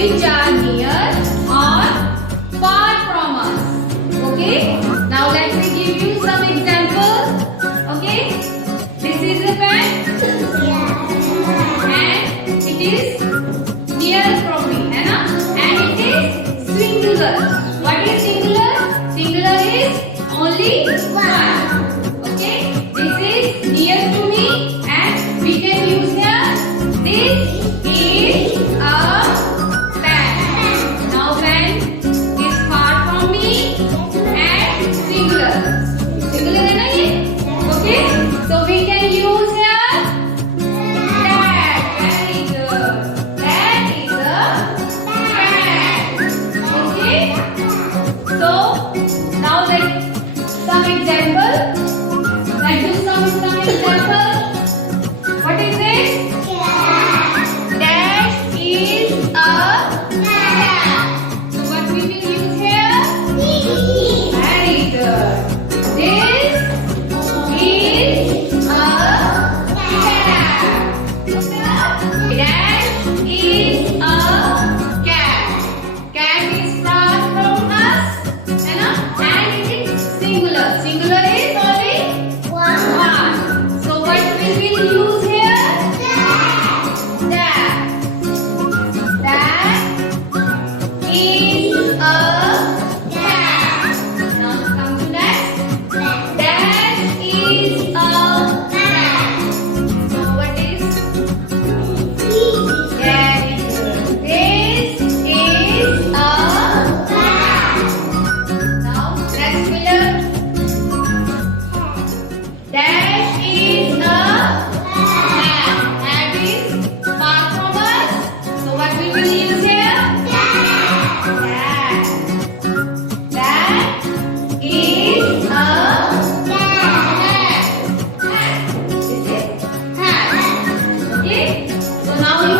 which are near or far from us. Okay. Now let me give you some examples. Okay. This is a pen. And it is near from me, है ना? And it is singular. What is singular? Singular is only one. Okay. This is near to me, and we can use here. This is a pen. Now pen is far from me and singular. Singular है ना ये? Okay. So we can use here. Some example. Let's do some example. What is it? Dash is a cat. So what we will use here? Very good. This is a cat. Dash is a cat. Cat is far from us, है ना? And it is singular. Singular is only one. So what we will use here? That. That is a cat. Now come to next. That is a cat. So what is? Very good. This is a cat. Now next filler. Dash is a hat. Hat is far from us. So what we will use here? That. That is a hat. Hat. This is hat. Okay. So now you